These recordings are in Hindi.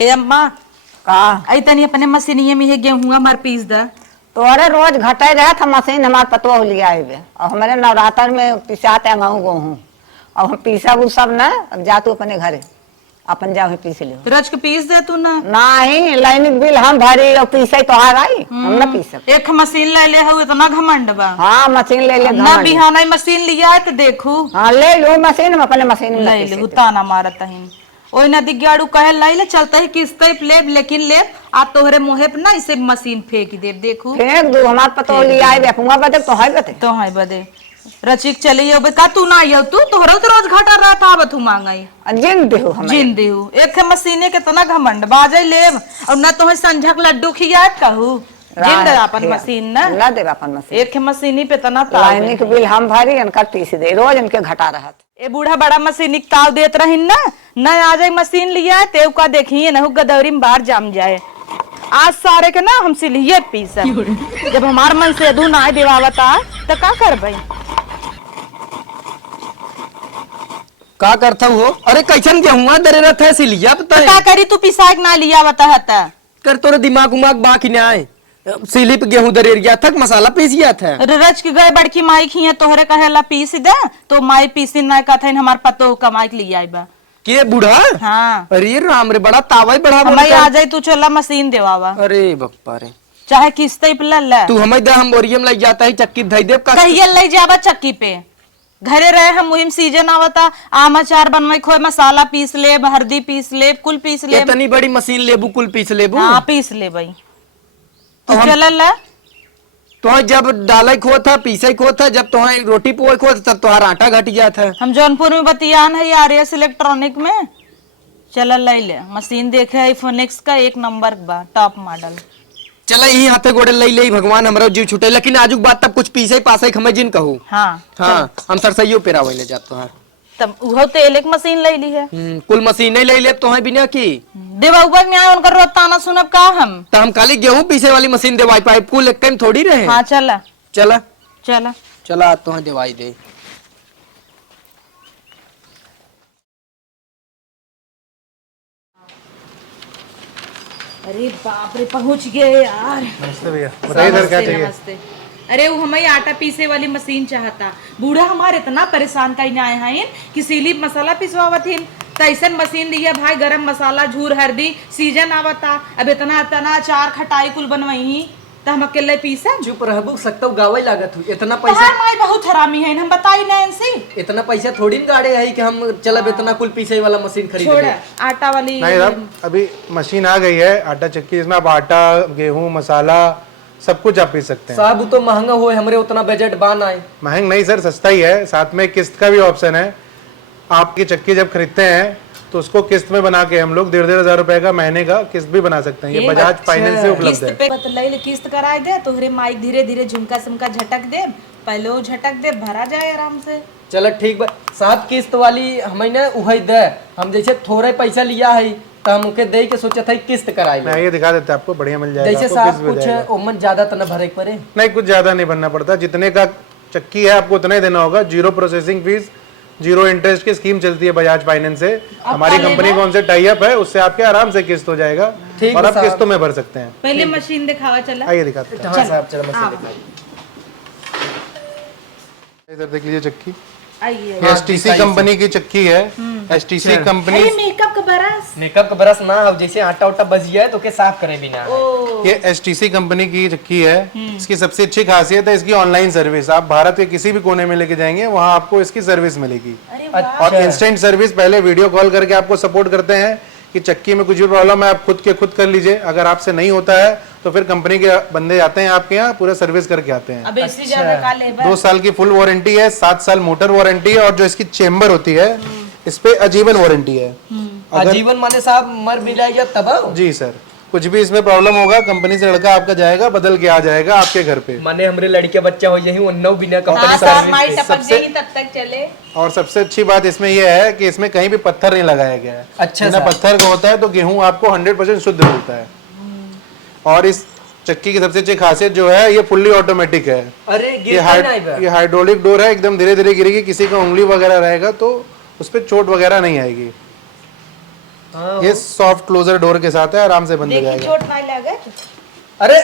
ए अम्मा का आई तनी अपने मशीनिये में गेहूं हमार पीस दा। तो अरे रोज घटे रहे था मशीन हमार पतवा हो लिया है और हमारे नवरात्र में पिसाते गहूँ गेहूँ और हम पीसा वो सब ना। अब जा तू अपने घरे अपन जाओ पीस लियो। रच के पीस दे तू ना। नहीं लाइनिक बिल हम भरी और पीसे तो आ गई हम ना पीस। एक मशीन ले ले हो इतना घमंड बा। हाँ मशीन ले ले ना बिहाना मशीन लिया है तो देखू। हाँ ले लो मशीन में अपने मशीन में ले ले ताना मारत हिन ओई नदी गाड़ू कहे लाई ले चलते ही किस्त ले लेकिन ले आ तोहरे मुहे पे ना इसे मशीन फेंक दे देखू। फेंक दो हमार पतो लिया है पुंगा बदे तो है बते तो है बदे रचिक चली हो का तू ना आयो तू तोहरा तो रोज घाटा रहता अब तू मांगई जिन देहु हम जिन देहु एक मशीने के तना घमंड बाजे लेब और ना तोहे संझक लड्डू खियात कहू जिन दे अपन मशीन ना दे अपन मशीन एक मशीनी पे तना लाइनिक बिल हम भरी इनका पीस दे रोज इनके घटा रहत। ए बूढ़ा बड़ा मशीनिक ताव देत रहिन ना आ जाए मशीन लिया तेव का देखिए ना गदौरी में बाहर जम जाए आज सारे के ना हम सिलिए पीस जब हमार मन से अधू ना देवावता तो का करबई का करता हो? अरे कैसन गेहूं दरे रहता है सिलिया पता है का करी तू पिसाक ना लिया बता हता कर तोरे दिमाग उमाग बाकी ना आए सिलिप गेहूं दरे गया था मसाला पीस गया था रच के गए बड़की माई खिया तोहरे कहेला पीस दे तो माई पीसी ना कहथे हमार पतो कमाई के लिया बा के बूढ़ा। हाँ अरे राम रे बड़ा तावाई बढ़ा हमारी आ जाए तू चला मशीन देवावा। अरे बप्पा रे चाहे किस्त पे ले तू हमें दे हम बोरियम लग जाता है चक्की धई देव का कहिए ले जावा चक्की पे घरे रहे हम मुहिम सीजन आवता आम अचार बनवाई खोए मसाला पीस ले हल्दी पीस ले कुल पीस ले इतनी बड़ी मशीन लेबू कुल पीस लेबू। हाँ पीस ले भाई तो चल तो जब डाले खो था पीसे खो था जब तो रोटी पोए खो तब तुम्हारा आटा घट गया था। हम जौनपुर में बतियान है आरएस इलेक्ट्रॉनिक में चल ले मशीन देखे है फोनिक्स का एक नंबर बा टॉप मॉडल चला यही हाथे गोड़े ले भगवान हमारा जीव छूटे लेकिन आजुक बात तब कुछ पीसे पासे हमें जिन कहू। हाँ हाँ हम सरसइयो पेरा वही ले जाते हैं तब वो तेल एक मशीन ले ली है कुल मशीन नहीं ले ले तो है बिना की देवा में आए उनका रोज ताना सुनब का हम तो हम खाली गेहूं पीसे वाली मशीन देवाई पाए कुल एक टाइम थोड़ी रहे। हाँ चला चला चला चला तो है देवाई दे। अरे बाप रे पहुंच गए यार। नमस्ते भैया बताइए सर क्या चाहिए। नमस्ते। अरे वो हमें आटा पीसे वाली मशीन चाहता बूढ़ा हमारे इतना परेशान कहीं आए हैं कि सिलिप मसाला पिसवावत हिन तैसन मशीन दिया भाई गरम मसाला झूर हल्दी सीजन आवता अब इतना इतना अचार खटाई कुल बनवाई तो हम अकेले पीसा चुप रहबू सकता गावे लागत हूँ इतना पैसा माई बहुत हरामी है हम बताई नैन्सी इतना पैसा थोड़ी गाड़े है कि हम चलब इतना कुल पीसे वाला मशीन खरीद छोड़ आटा वाली नहीं साहब अभी मशीन आ गई है आटा चक्की इसमें आप आटा गेहूं मसाला सब कुछ आप पी सकते हैं। साहब तो महंगा हो हमरे उतना बजट बान आए। महंग नहीं सर सस्ता ही है साथ में किस्त का भी ऑप्शन है। आपकी चक्की जब खरीदते हैं तो उसको किस्त में बना के हम लोग 1,500 रुपए का महीने का किस्त भी बना सकते हैं। ये बजाज फाइनेंस से उपलब्ध है। किस्त किस्त कराए दे तो माइक धीरे धीरे झुमका समका झटक दे पहले वो झटक दे भरा जाए आराम से। चलो ठीक बा साहब किस्त वाली हमें ना उहई दे हम जैसे थोड़े पैसा लिया है तो हम उनके दे के सोचा था किस्त कराई मैं ये दिखा देते आपको बढ़िया मिल जाएगा। जैसे साहब कुछ ओमन ज्यादा तो ना भरे पड़े नहीं कुछ ज्यादा नहीं भरना पड़ता जितने का चक्की है आपको उतना ही देना होगा। 0 प्रोसेसिंग फीस 0 इंटरेस्ट की स्कीम चलती है बजाज फाइनेंस से। हमारी कंपनी कौन से टाई अप है उससे आपके आराम से किस्त हो जाएगा और आप किस्तों में भर सकते हैं। पहले मशीन दिखावा चला आइए दिखाते हैं। हाँ साहब चलो मशीन दिखाइए। इधर देख लीजिए चक्की आइए एसटीसी कंपनी की चक्की है। एसटीसी कंपनी मेकअप का ब्रश ना हो जैसे आटा उटा बच गया है तो के साफ करे बिना ये एसटीसी कंपनी की चक्की है। इसकी सबसे अच्छी खासियत है इसकी ऑनलाइन सर्विस। आप भारत के किसी भी कोने में लेके जाएंगे वहाँ आपको इसकी सर्विस मिलेगी और इंस्टेंट सर्विस। पहले वीडियो कॉल करके आपको सपोर्ट करते हैं कि चक्की में कुछ भी प्रॉब्लम है आप खुद कर लीजिए। अगर आपसे नहीं होता है तो फिर कंपनी के बंदे आते हैं आपके यहाँ पूरा सर्विस करके आते हैं। अब इससे ज्यादा का लेबर 2 साल की फुल वारंटी है 7 साल मोटर वारंटी है और जो इसकी चेम्बर होती है इस पे आजीवन वारंटी है। आजीवन माने साहब मर मिलाएगा तब जी सर कुछ भी इसमें प्रॉब्लम होगा कंपनी से लड़का आपका जाएगा बदल के आ जाएगा आपके घर पे। माने हमरे लड़के बच्चा हो यही उन्नव बिना कंपनी तब तक चले। और सबसे अच्छी बात इसमें यह है कि इसमें कहीं भी पत्थर नहीं लगाया गया है। अच्छा बिना पत्थर का होता है तो गेहूं आपको 100% शुद्ध मिलता है। और इस चक्की की सबसे अच्छी खासियत जो है ये फुल्ली ऑटोमेटिक है। अरे ये हाइड्रोलिक डोर है एकदम धीरे धीरे गिरेगी। किसी का उंगली वगैरह रहेगा तो उस पर चोट वगैरह नहीं आएगी। ये सॉफ्ट क्लोजर डोर के साथ है, आराम से बंद हो देखी जाएगा। चोट नहीं लगे अरे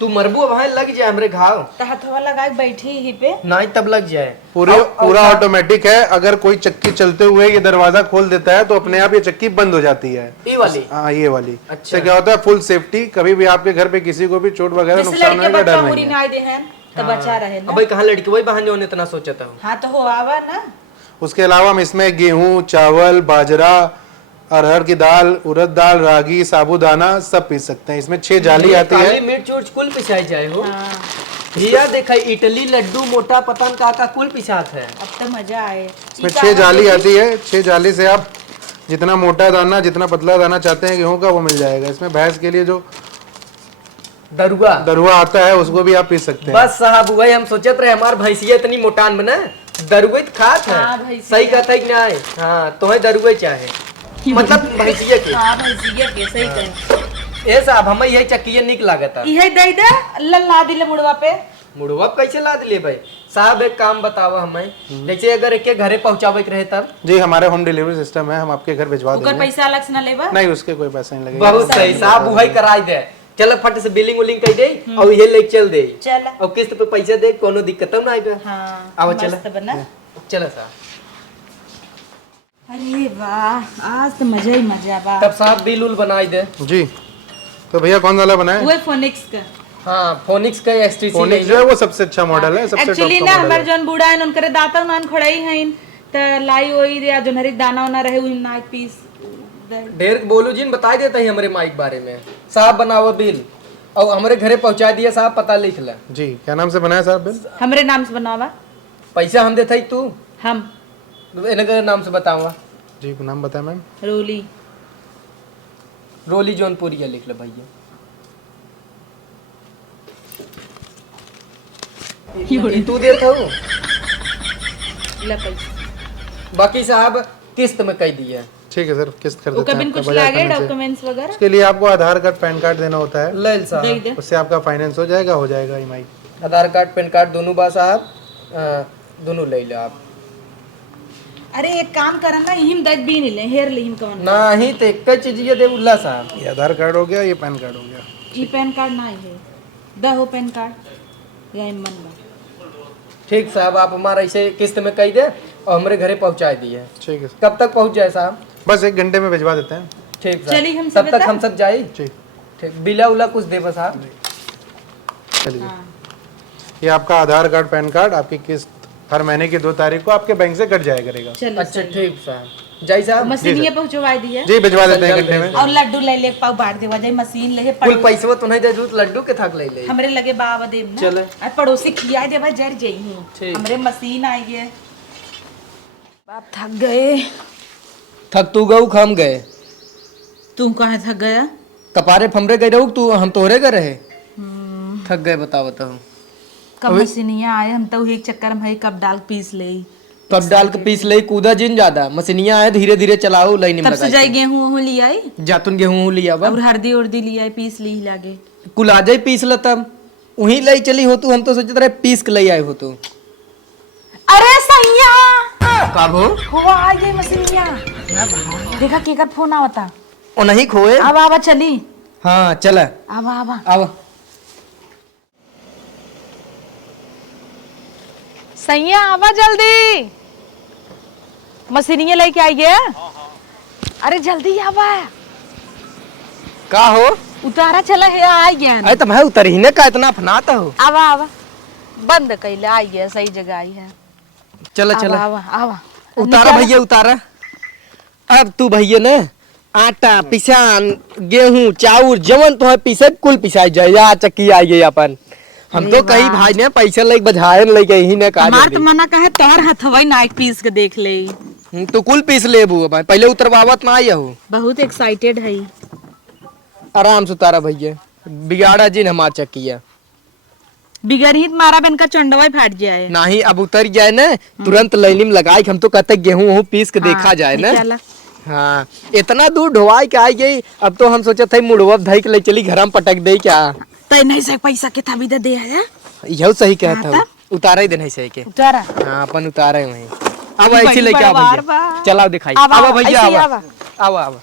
तू मरबू वहां लग जाए हमरे घाव, तो हथवा लगा के बैठी ही पे। नहीं तब लग जाए। पूरा ऑटोमेटिक है। अगर कोई चक्की चलते हुए ये दरवाजा खोल देता है तो अपने आप ये चक्की बंद हो जाती है। ये वाली? हाँ ये वाली। अच्छा। इससे क्या होता है, फुल सेफ्टी, कभी भी आपके घर पे किसी को भी चोट वगैरह जैसे नुकसान लड़के होने का बच्चा डर मुरी नहीं है। नहीं दे हैं तो बचा रहे ना। अब भाई कहाँ लड़की वही बहाने होने इतना सोचता हूँ। हाँ तो हो आवा ना। उसके अलावा हम इसमें गेहूं, चावल, बाजरा, अरहर की दाल, उड़द दाल, रागी, साबूदाना सब पीस सकते हैं। इसमें 6 जाली आती है। काली मिर्च उर्च कुल पिसाई जाए हो। भैया देखा इडली लड्डू मोटा पतन का कुल पिसात है। अब तो मजा आए। इसमें 6 जाली आती है। 6 जाली से आप जितना मोटा दाना, जितना पतला दाना चाहते हैं गेहूं का, वो मिल जाएगा। इसमें भैंस के लिए जो दरुआ आता है उसको भी आप पीस सकते हैं। बस साहब वही हम सोचत रहे, हमार भैंसिया इतनी मोटान बना दरुआ खात हाँ, है। भैंसिया। सही कहता है कि नहीं? हाँ तो है दरुआ चाहे मतलब भैंसिया के। हाँ भैंसिया के सही कहे। ए साहब हमें यही चक्किया निक लागता। इहे दे दे लल्ला दिले मुड़वा पे। मुड़वा कैसे ला दिले भाई? साहब एक काम बताओ हमें, जैसे अगर एक घरे पहुंचावे के रहे तब? जी हमारे होम डिलीवरी सिस्टम है, हम आपके घर भिजवा ओकर देंगे। पैसा अलग से ना लेबा? नहीं उसके कोई पैसा नहीं लगेगा। बहुत सही साहब वही कराई दे। चल फट से बिलिंग उलिंग कर दे और ये लेके चल दे। चल। और किस्त पे पैसा दे, कोनो दिक्कत ना आएगा। हाँ आओ चल। मस्त बना। चलो साहब। अरे वाह आज तो मजा ही मजा बा। तब साहब बिल उल बनाई दे। जी तो भैया कौन वाला बनाए? वो फोनिक्स का। हाँ फोनिक्स का एक्सटीसी फोनिक्स जो है वो सबसे अच्छा मॉडल है, सबसे एक्चुअली टॉप ना का मॉडल हमारे है। जोन बूढ़ा है उनकरे दाता नान खड़ाई हैं त लाई ओई या जोन हरी दाना वाना रहे उन नाक पीस दे। ढेर बोलू जी बताई देता है हमारे माइक बारे में। साहब बनाओ बिल और हमारे घरे पहुंचा दिया। साहब पता लिख ले। जी क्या नाम से बनाया साहब बिल? हमरे नाम से बनावा। पैसा हम देते ही तू हम इनके नाम से बताऊंगा। जी नाम बताए मैम। रोली। रोली जौनपुरिया लिख ले भैया। तू देता हूँ ला पैसा। बाकी साहब किस्त में कह दिया। ठीक है सर, किस्त कर वो देते हैं कभी आपका कुछ बाजार लागे करने से। डॉक्यूमेंट्स वगैरह उसके लिए आपको आधार कार्ड, पैन कार्ड देना होता है। ले दे साहब दे। उससे आपका फाइनेंस हो जाएगा ईएमआई। आधार कार्ड पैन कार्ड दोनों बा साहब, दोनों ले ले आप। अरे एक काम करना ना यही दर्द भी नहीं ले हेर ले हिम कवन नहीं तो एक चीज ये दे उल्ला साहब। ये आधार कार्ड हो गया, ये पैन कार्ड हो गया। ई पैन कार्ड ना है द हो पैन कार्ड या मन बा। ठीक साहब आप हमारा ऐसे किस्त में कह दे और हमारे घरे पहुंचा दिए। ठीक है कब तक पहुंच जाए साहब? बस 1 घंटे में भिजवा देते हैं। ठीक चलिए साहब हम तब सब तक बता- हम सब जाए। जी ठीक बिला उला कुछ दे बस साहब। चलिए। हाँ। ये आपका आधार कार्ड, पैन कार्ड, आपकी किस्त हर महीने की 2 तारीख को आपके बैंक से कट जाया करेगा। चलो अच्छा ठीक साहब जाई साहब। मशीनिया पहुंचवा दिया जी भिजवा देते हैं चल, 1 घंटे में। और लड्डू ले ले पाव बांट देवा जाए मशीन ले कुल पैसा तो नहीं दे दूध लड्डू के थक ले ले। हमरे लगे बाबा देव ना चले। आ पड़ोसी खिया देवा जर जई हूं ठीक। हमरे मशीन आई है। बाप थक गए। थक तू गऊ हम गए तू कहाँ थक गया? कपारे फमरे गए रहू तू हम तोहरे गए रहे। थक गए बताओ। कब मशीनिया आए हम तो एक चक्कर में कब दाल पीस ले कब डाल के पीस ले कूदा जिन ज्यादा मशीनिया आए धीरे धीरे चलाओ लाइन में तब से जाई गेहूं वहूं लिया आई जातुन गेहूं लिया बा और हल्दी उर्दी लिया आई पीस ली लागे। कुल आ जाई पीस ल तब वहीं ले चली हो तू। हम तो सोचते रहे पीस के ले आए हो तू। अरे सैया कब हो हुआ आ गई मशीनिया। देखा केकर फोन आवता। ओ नहीं खोए। अब आवा चली। हाँ चल आवा आवा अब सैया आवा जल्दी मशीनिया लेके आई है। अरे जल्दी आवा का हो उतारा चला है आई गया अरे तो मैं उतर ही ने का इतना फनाता हो। आवा आवा बंद कैले आई है सही जगह आई है। चला चला आवा आवा उतारा भैया उतारा। अब तू भैया ने आटा पिसान गेहूं चाउर जवन तो है पीसे कुल पिसाई जाए या चक्की आई गई अपन। हम तो कहीं भाई ने पैसा लेके बजाए ले गई ही ने का हमार तो मना कहे तोहर हथवई नाइक पीस के देख ले। तो कुल पीस लेबू अब पहले उतरवावत ना आई हो। बहुत एक्साइटेड है। आराम से उतारा भैया बिगाड़ा जिन हमार चक्किया बिगरहित मारा बन का चंडवा फाट जाए। नहीं अब उतर जाए ना तुरंत लाइन में लगाई। हम तो कहते गेहूं वहूं पीस के देखा जाए ना। हाँ इतना दूर ढोवाई के आई गई। अब तो हम सोचे थे मुड़वा धई के ले चली घर में पटक दे क्या। तो नहीं से पैसा के था भी दे है यही सही कहता हूँ उतारा ही देना सही के। उतारा हाँ अपन उतारे वहीं अब ऐसे लेके आओ बार भैया बार। चलाओ दिखाई आवा, आवा भैया ऐसे ही आवा आवा। आवा आवा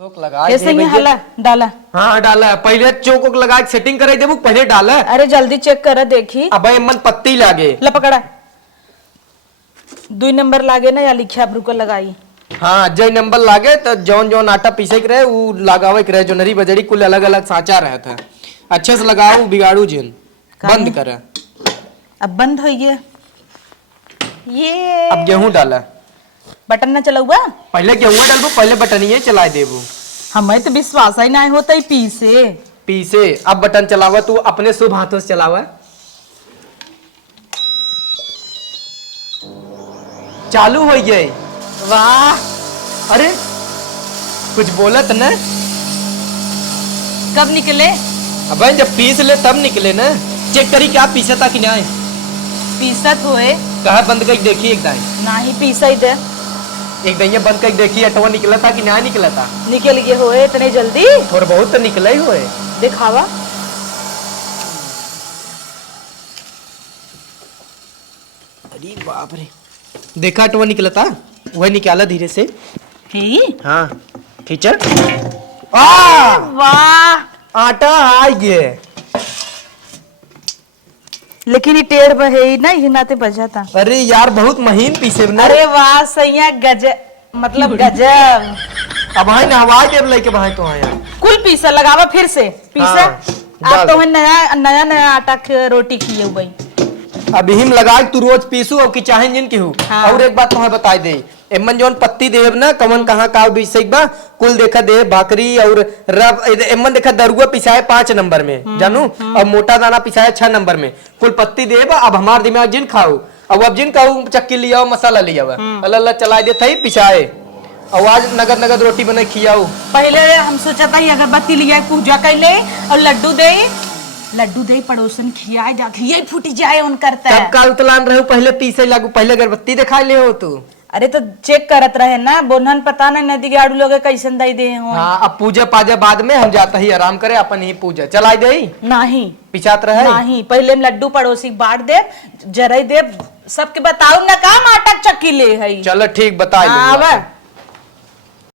चौक लगा ऐसे दे ही भैया। हाला डाला। हाँ डाला है। पहले चौक वोक लगा के सेटिंग करे देबू, पहले डाला है। अरे जल्दी चेक कर देखी। अब मन पत्ती लागे। ला पकड़ा 2 नंबर लागे ना या लिखा रुको लगाई। हाँ जय नंबर लागे तो जौन जौन आटा पीसे के रहे वो लगावे के रहे, जो नरी बजड़ी कुल अलग अलग साचा रहे थे। अच्छे से लगाओ, बिगाड़ू जिन बंद करे। अब बंद हो गया ये। अब गेहूं डाला, बटन ना चलाऊगा। पहले गेहूं डालबू, पहले बटनिए चला देबू। हमें तो विश्वास ही नहीं होता पीसे। पीसे अब बटन चलावा, तू अपने शुभ हाथों से चलावा। चालू हो गई। वाह अरे कुछ बोलत न। कब निकले? अब जब पीस ले तब निकले ना। चेक करी क्या पीसा था कि नहीं। पीसत हुए कहा बंद करके देखी एक दाई, ना ही पीसा ही दे। एक दइया बंद करके देखी अटवा निकला था कि नहीं निकला था। निकल गए हुए इतने जल्दी? और बहुत तो निकला ही हुए। दिखावा। अरे बाप रे, देखा अटवा निकला था, वह निकाला धीरे से। ही? हाँ खींचा। आ वाह आटा आ गया। लेकिन ये टेढ़ पे है ही ना, ही नाते बजा था। अरे यार बहुत महीन पीसे ना। अरे वाह सैया गजब, मतलब गजब। अब हाय ना आवाज देव लेके भाई तो आया। कुल पीसा लगावा फिर से पीसा। हाँ, डाल आप तो दो। है नया नया नया आटा के रोटी किए हुए। अब हिम लगा के तू रोज पीसू अब की चाहे जिन की हूँ। हाँ। और एक बात तुम्हें बता दे, एमन जौन पत्ती देव ना कमन कहाँ का बीस बा कुल देखा दे भाकरी और रब एमन देखा दरुआ पिसाए 5 नंबर में जानू, और मोटा दाना पिसाए 6 नंबर में कुल पत्ती देव। अब हमार दिमाग जिन खाऊ, अब जिन खाऊ चक्की लिया मसाला लिया अल्लाह चला दे थी पिसाए, और आज नगद नगद रोटी बना खियाऊ। पहले हम सोचा था अगरबत्ती लिया पूजा कर ले और लड्डू दे पड़ोसन खियाए जा खियाए फूटी जाए उन करता तब है। का उतलान रहे पहले पीसे लागू, पहले अगरबत्ती दिखा ले हो तू। अरे तो चेक करत रहे ना, बोनन पता ना नदी के आड़ू लोग कैसन दई दे हो। हाँ अब पूजा पाजा बाद में हम जाता ही आराम करे, अपन ही पूजा चलाई दे नहीं पिछात रहे। नहीं पहले हम लड्डू पड़ोसी बांट दे, जरई दे, सबके बताऊ ना काम आटा चक्की ले है। चलो ठीक बता हाँ,